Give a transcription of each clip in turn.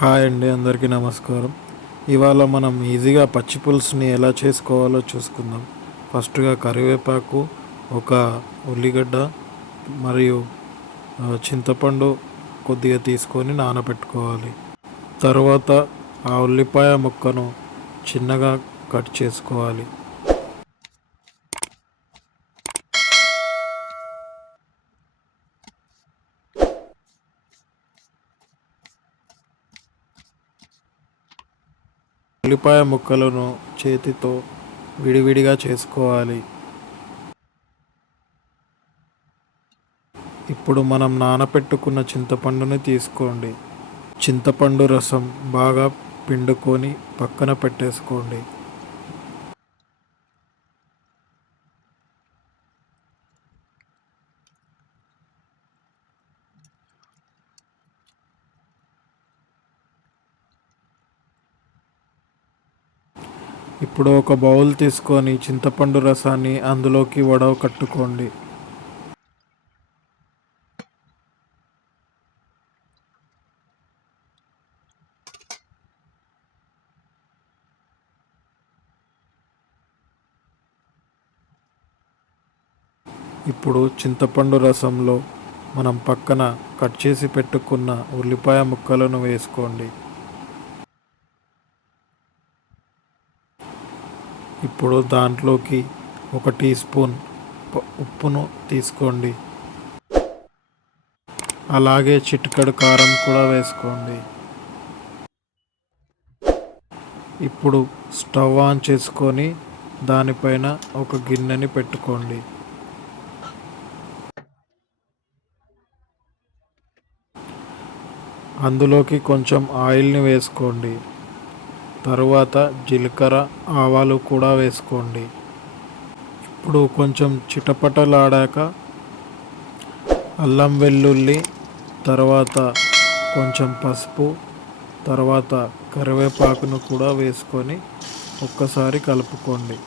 Hi అండి, అందరికీ నమస్కారం. ఇవాళ మనం ఈజీగా పచ్చి పులుసుని ఎలా చేసుకోవాలో చూసుకుందాం. ఫస్ట్గా కరివేపాకు, ఒక ఉల్లిగడ్డ మరియు చింతపండు కొద్దిగా తీసుకొని నానబెట్టుకోవాలి. తర్వాత ఆ ఉల్లిపాయ ముక్కను చిన్నగా కట్ చేసుకోవాలి. ఉల్లిపాయ ముక్కలను చేతితో విడివిడిగా చేసుకోవాలి. ఇప్పుడు మనం నానపెట్టుకున్న చింతపండుని తీసుకోండి. చింతపండు రసం బాగా పిండుకొని పక్కన పెట్టేసుకోండి. ఇప్పుడు ఒక బౌల్ తీసుకొని చింతపండు రసాన్ని అందులోకి వడకట్టుకోండి. ఇప్పుడు చింతపండు రసంలో మనం పక్కన కట్ చేసి పెట్టుకున్న ఉల్లిపాయ ముక్కలను వేసుకోండి. ఇప్పుడు దాంట్లోకి 1 టీ స్పూన్ ఉప్పును తీసుకోండి. అలాగే చిటికెడు కారం కూడా వేసుకోండి. ఇప్పుడు స్టవ్ ఆన్ చేసుకొని దానిపైన ఒక గిన్నెని పెట్టుకోండి. అందులోకి కొంచెం ఆయిల్ని వేసుకోండి. తరువాత జీలకర్ర, ఆవాలు కూడా వేసుకోండి. ఇప్పుడు కొంచెం చిటపటలాడాక అల్లం వెల్లుల్లి, తర్వాత కొంచెం పసుపు, తర్వాత కరివేపాకును కూడా వేసుకొని ఒక్కసారి కలుపుకోండి.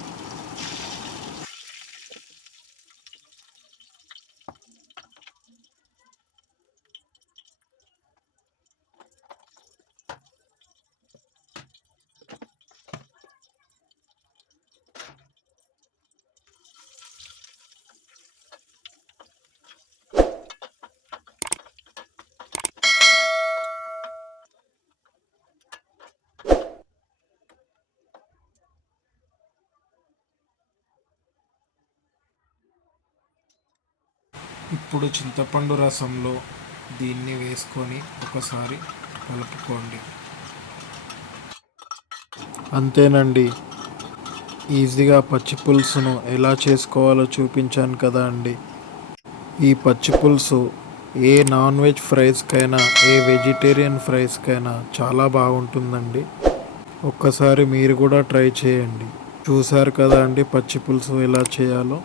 ఇప్పుడు చింతపండు రసంలో దీన్ని వేసుకొని ఒకసారి కలుపుకోండి. అంతేనండి, ఈజీగా పచ్చి పులుసును ఎలా చేసుకోవాలో చూపించాను కదా అండి. ఈ పచ్చి పులుసు ఏ నాన్ వెజ్ ఫ్రైస్కైనా, ఏ వెజిటేరియన్ ఫ్రైస్కైనా చాలా బాగుంటుందండి. ఒక్కసారి మీరు కూడా ట్రై చేయండి. చూశారు కదా అండి పచ్చి పులుసు ఎలా చేయాలో.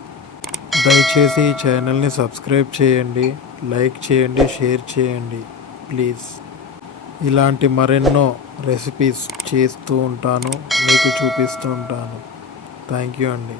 దయచేసి ఈ ఛానల్ని సబ్స్క్రైబ్ చేయండి, లైక్ చేయండి, షేర్ చేయండి ప్లీజ్. ఇలాంటి మరెన్నో రెసిపీస్ చేస్తూ ఉంటాను, మీకు చూపిస్తూ ఉంటాను. థ్యాంక్ యూ అండి.